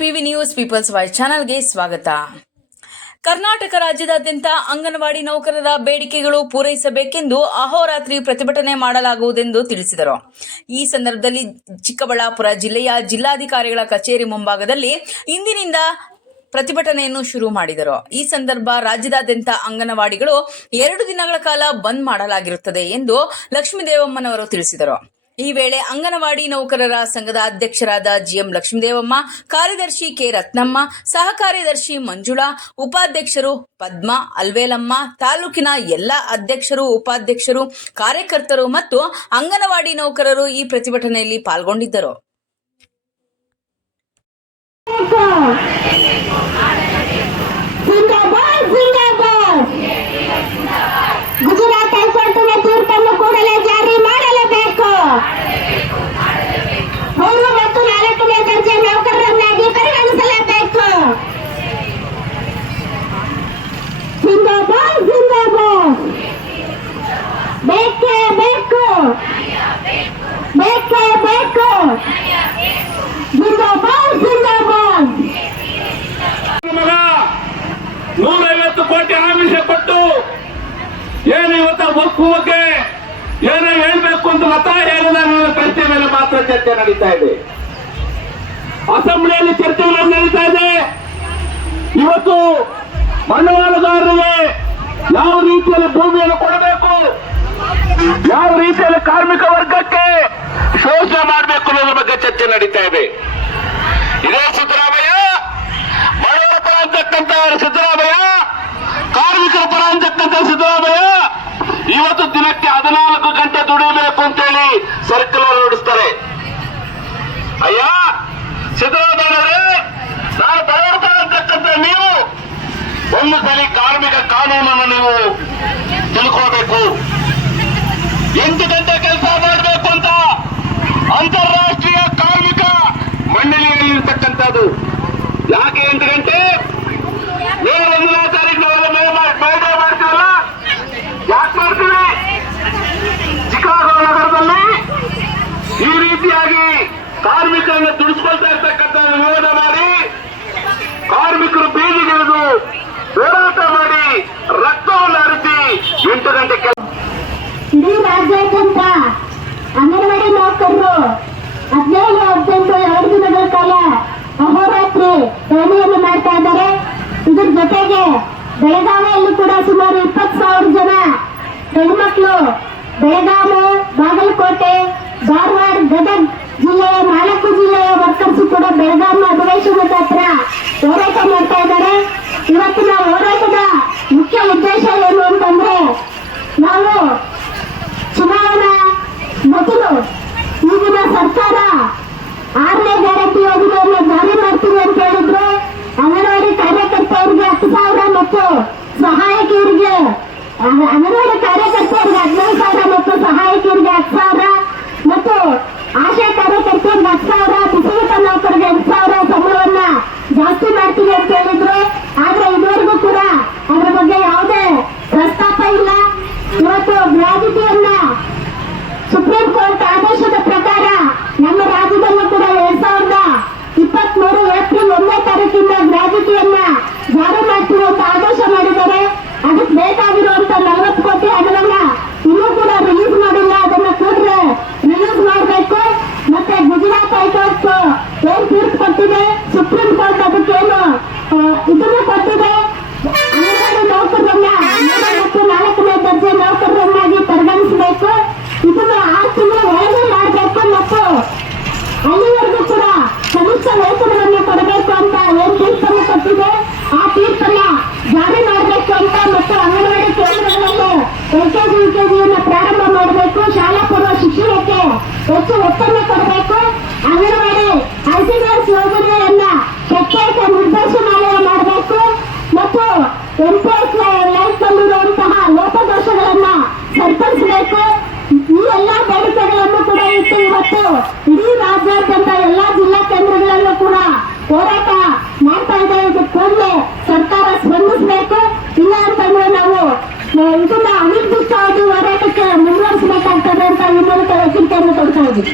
PV news people's voice ಚಾನೆಲ್ಗೆ ಸ್ವಾಗತ. ಕರ್ನಾಟಕ ರಾಜ್ಯದಾದ್ಯಂತ ಅಂಗನವಾಡಿ ನೌಕರರ ಬೇಡಿಕೆಗಳು ಪೂರೈಸಬೇಕೆಂದು ಅಹೋರಾತ್ರಿ ಪ್ರತಿಭಟನೆ ಮಾಡಲಾಗುವುದೆಂದು ತಿಳಿಸಿದರು. ಈ ಸಂದರ್ಭದಲ್ಲಿ ಚಿಕ್ಕಬಳ್ಳಾಪುರ ಜಿಲ್ಲೆಯ ಜಿಲ್ಲಾಧಿಕಾರಿಗಳ ಕಚೇರಿ ಮುಂಭಾಗದಲ್ಲಿ ಇಂದಿನಿಂದ ಪ್ರತಿಭಟನೆಯನ್ನು ಶುರು ಮಾಡಿದರು. ಈ ಸಂದರ್ಭ ರಾಜ್ಯದಾದ್ಯಂತ ಅಂಗನವಾಡಿಗಳು 2 ದಿನಗಳ ಕಾಲ ಬಂದ್ ಮಾಡಲಾಗಿರುತ್ತದೆ ಎಂದು ಲಕ್ಷ್ಮೀದೇವಮ್ಮನವರು ತಿಳಿಸಿದರು. ಈ ವೇಳೆ ಅಂಗನವಾಡಿ ನೌಕರರ ಸಂಘದ ಅಧ್ಯಕ್ಷರಾದ ಜಿಎಂ ಲಕ್ಷ್ಮೀದೇವಮ್ಮ, ಕಾರ್ಯದರ್ಶಿ ಕೆ ರತ್ನಮ್ಮ, ಸಹ ಕಾರ್ಯದರ್ಶಿ ಮಂಜುಳಾ, ಉಪಾಧ್ಯಕ್ಷರು ಪದ್ಮಾ, ಅಲ್ವೇಲಮ್ಮ, ತಾಲೂಕಿನ ಎಲ್ಲ ಅಧ್ಯಕ್ಷರು, ಉಪಾಧ್ಯಕ್ಷರು, ಕಾರ್ಯಕರ್ತರು ಮತ್ತು ಅಂಗನವಾಡಿ ನೌಕರರು ಈ ಪ್ರತಿಭಟನೆಯಲ್ಲಿ ಪಾಲ್ಗೊಂಡಿದ್ದರು. ಗುಜರಾತ್ ಹೈಕೋರ್ಟಿನ ತೀರ್ಪನ್ನು ಕೂಡಲೇ ಜಾರಿ ಮಾಡಲೇಬೇಕು. 3 ಮತ್ತು 4ನೇ ದರ್ಜೆ ನೌಕರರನ್ನಾಗಿ ಪರಿಗಣಿಸಲೇಬೇಕು. ಜಿಂದಾಬಾದ್ ಜಿಂದಾಬಾದ್, ಬೇಕೇ ಬೇಕು, ಬೇಕೇ ಬೇಕು, ಜಿಂದಾಬಾದ್ ಜಿಂದಾಬಾದ್. 150 ಕೋಟಿ ಆಮಿಷ ಕೊಟ್ಟು ಏನು ಇವತ್ತು ವಕ್ಫ್ ಬಗ್ಗೆ ಏನೋ ಹೇಳ್ಬೇಕು ಅಂತ ಮತ ಹೇಳಿದ ಪ್ರಶ್ನೆ ಮೇಲೆ ಮಾತ್ರ ಚರ್ಚೆ ನಡೀತಾ ಇದೆ. ಅಸೆಂಬ್ಲಿಯಲ್ಲಿ ಚರ್ಚೆಗಳು ನಡೀತಾ ಇದೆ. ಇವತ್ತು ಬಂಡವಾಳಗಾರರಿಗೆ ಯಾವ ರೀತಿಯಲ್ಲಿ ಭೂಮಿಯನ್ನು ಕೊಡಬೇಕು, ಯಾವ ರೀತಿಯಲ್ಲಿ ಕಾರ್ಮಿಕ ವರ್ಗಕ್ಕೆ ಶೋಷಣೆ ಮಾಡಬೇಕು ಅನ್ನೋದ್ರ ಬಗ್ಗೆ ಚರ್ಚೆ ನಡೀತಾ ಇದೆ. ಇದೇ ಸಿದ್ದರಾಮಯ್ಯ, ಬಡವರ ಪರ ಅಂತಕ್ಕಂಥ ಸಿದ್ದರಾಮಯ್ಯ, ಕಾರ್ಮಿಕರ ಪರ ಅಂತಕ್ಕಂಥ ಸಿದ್ದರಾಮಯ್ಯ ಇವತ್ತು ದಿನಕ್ಕೆ 14 ಗಂಟೆ ದುಡಿಯಬೇಕು ಅಂತೇಳಿ ಸರ್ಕಲ್ ಹೊರಡಿಸ್ತಾರೆ. ಅಯ್ಯ ಸಿದ್ದರಾಮಯ್ಯವರೇ, ನಾನು ಬಡವರ ಪರ ಅಂತಕ್ಕಂಥ ನೀವು ಒಂದು ಸಲ ಕಾರ್ಮಿಕ ಕಾನೂನನ್ನು ನೀವು ತಿಳ್ಕೊಳ್ಬೇಕು. 8 ಗಂಟೆ ಕೆಲಸ ಮಾಡಬೇಕು ಅಂತ ಅಂತಾರಾಷ್ಟ್ರೀಯ ಕಾರ್ಮಿಕ ಮಂಡಳಿಯಲ್ಲಿರ್ತಕ್ಕಂಥದ್ದು. ಯಾಕೆ 8 ಗಂಟೆ? ನೀವು 1ನೇ ತಾರೀಕು ಮೈಡೇ ಮಾಡ್ತೀವಲ್ಲ, ಯಾಕೆ ಮಾಡ್ತೀವಿ? ಚಿಕಾಗೋ ನಗರದಲ್ಲಿ ಈ ರೀತಿಯಾಗಿ ಕಾರ್ಮಿಕರನ್ನು ದುಡಿಸ್ಕೊಳ್ತಾ ಇರ್ತಕ್ಕಂಥ ವಿರೋಧ ಮಾಡಿ ಕಾರ್ಮಿಕರು ಬೀದಿಗಿಳಿದು ಹೋರಾಟ ಮಾಡಿ ರಕ್ತವನ್ನು ಹರಿಸಿ 8 ಗಂಟೆ ಇಡೀ ರಾಜ್ಯಾದ್ಯಂತ ಅಂಗನವಾಡಿ ನೌಕರರು 17-18 2 ದಿನಗಳ ಕಾಲ ಅಹೋರಾತ್ರಿ ಧರಣಿಯನ್ನು ಮಾಡ್ತಾ ಇದ್ದಾರೆ. ಇದ್ರ ಜೊತೆಗೆ ಬೆಳಗಾವಿಯಲ್ಲಿ ಕೂಡ ಸುಮಾರು 20,000 ಜನ ಹೆಣ್ಮಕ್ಳು ಬೆಳಗಾವಿ, ಬಾಗಲಕೋಟೆ, ಧಾರವಾಡ, ಗದಗ ಜಿಲ್ಲೆಯ 4 ಜಿಲ್ಲೆಯ ವರ್ಕರ್ಸ್ ಕೂಡ ಬೆಳಗಾವಿ ಅಧಿವೇಶನದ ಹತ್ರ ಹೋರಾಟ ಮಾಡ್ತಾ ಇದ್ದಾರೆ. ಇವತ್ತಿನ ಹೋರಾಟದ ಮುಖ್ಯ ಉದ್ದೇಶ ಏನು ಅಂತಂದ್ರೆ, ನಾವು ಚುನಾವಣಾ ಮೊದಲು ಈಗಿನ ಸರ್ಕಾರ 6ನೇ ಗ್ಯಾರಂಟಿ ಯೋಜನೆಯನ್ನು ಜಾರಿ ಮಾಡ್ತೀವಿ ಅಂತ ಹೇಳಿದ್ರು. ಅಂಗನವಾಡಿ ಕಾರ್ಯಕರ್ತೆಯರಿಗೆ 10,000 ಮತ್ತು ಸಹಾಯಕಿಯರಿಗೆ ಅಂಗನವಾಡಿ ಕಾರ್ಯಕರ್ತೆಯರಿಗೆ 15,000 ಮತ್ತು ಸಹಾಯಕಿಯರಿಗೆ 10,000 ಮತ್ತು ಆಶಾ ಕಾರ್ಯಕರ್ತೆಯರಿಗೆ 10,000, ಬಿಸಿಯೂಟ ನೌಕರಿಗೆ 8,000 ಸಂಬಳವನ್ನ ಜಾಸ್ತಿ ಮಾಡ್ತೀವಿ ಅಂತ ಹೇಳಿದ್ರು. ಆದ್ರೆ ಇದುವರೆಗೂ ಕೂಡ ಅದರ ಬಗ್ಗೆ ಯಾವುದೇ ಪ್ರಸ್ತಾಪ ಇಲ್ಲ. ಇವತ್ತು ಗ್ರಾಜ್ಯುಟಿಯನ್ನ ಸುಪ್ರೀಂ ಕೋರ್ಟ್ ಆದೇಶದ ಪ್ರಕಾರ ನಮ್ಮ ರಾಜ್ಯದಲ್ಲೂ ಕೂಡ 2023 ಏಪ್ರಿಲ್ 1ನೇ ತಾರೀಕಿಂದ ಗ್ರಾಜ್ಯುಟಿಯನ್ನ ಜಾರಿ ಮಾಡ್ತೀವಿ ಅಂತ ಆದೇಶ ಮಾಡಿದ್ದಾರೆ. ಅದಕ್ಕೆ ಬೇಕಾಗಿರುವಂತ 40 ಕೋಟಿ ಹಣವನ್ನ ಇನ್ನೂ ಕೂಡ ರಿಲೀಸ್ ಮಾಡಿಲ್ಲ. ಅದನ್ನ ಕೂಡಲೇ ರಿಲೀಸ್ ಮಾಡಬೇಕು. ಮತ್ತೆ ಗುಜರಾತ್ ಹೈಕೋರ್ಟ್ ಏನ್ ತೀರ್ಪು ಕೊಟ್ಟಿದೆ, ಸುಪ್ರೀಂ ಕೋರ್ಟ್ ಅದಕ್ಕೇನು ಇದನ್ನು ಕೊಟ್ಟಿದೆ, ಅಂಗನವಾಡಿ ನೌಕರರನ್ನ 3 ಮತ್ತು 4ನೇ ದರ್ಜೆ ನೌಕರರನ್ನಾಗಿ ಪರಿಗಣಿಸಬೇಕು. ಇದನ್ನು 6 ತಿಂಗಳ ಒಳಗೆ ಮಾಡಬೇಕು ಮತ್ತು ಅಲ್ಲಿವರೆಗೂ ಕೂಡ ಕನಿಷ್ಠ ವೇತನವನ್ನು ಕೊಡಬೇಕು ಅಂತ ಏನ್ ತೀರ್ಪನ್ನು ಕೊಟ್ಟಿದೆ, ಆ ತೀರ್ಪನ್ನ ಜಾರಿ ಮಾಡಬೇಕು ಅಂತ ಮತ್ತು ಅಂಗನವಾಡಿ ಕೇಂದ್ರಗಳಲ್ಲಿ LKG, UKGಯನ್ನು ಪ್ರಾರಂಭ ಮಾಡಬೇಕು. ಶಾಲಾ ಪೂರ್ವ ಶಿಕ್ಷಣಕ್ಕೆ ಹೆಚ್ಚು ಒತ್ತನ್ನು ಕೊಡಬೇಕು. ಅಂಗನವಾಡಿ ICDS ಯೋಜನೆಯನ್ನ ಪ್ರತ್ಯೇಕ ನಿರ್ದೇಶನಾಲಯ ಮಾಡಬೇಕು ಮತ್ತು MPS ಲೈಫ್ನಲ್ಲಿರುವಂತಹ ಲೋಪದೋಷಗಳನ್ನ ಸರಿಪಡಿಸಬೇಕು. ಈ ಎಲ್ಲಾ ಬೇಡಿಕೆಗಳನ್ನು ಕೂಡ ಇಟ್ಟು ಇವತ್ತು ಇಡೀ ರಾಜ್ಯಾದ್ಯಂತ ಎಲ್ಲಾ ಜಿಲ್ಲಾ ಕೇಂದ್ರಗಳಲ್ಲೂ ಕೂಡ ಹೋರಾಟ ಮಾಡ್ತಾ ಇದ್ದಾರೆ. ಇದಕ್ಕೆ ಕೂಡಲೇ ಸರ್ಕಾರ ಸ್ಪಂದಿಸಬೇಕು. ಇಲ್ಲ ಅಂತಂದ್ರೆ ನಾವು ಇದನ್ನ ಅನಿರ್ದಿಷ್ಟವಾಗಿ ಹೋರಾಟಕ್ಕೆ ಮುಂದುವರಿಸಬೇಕಾಗ್ತದೆ ಅಂತ ಈ ಮೂಲಕ ಚಿಂತೆಯನ್ನು ಕೊಡ್ತಾ ಇದ್ದೀವಿ.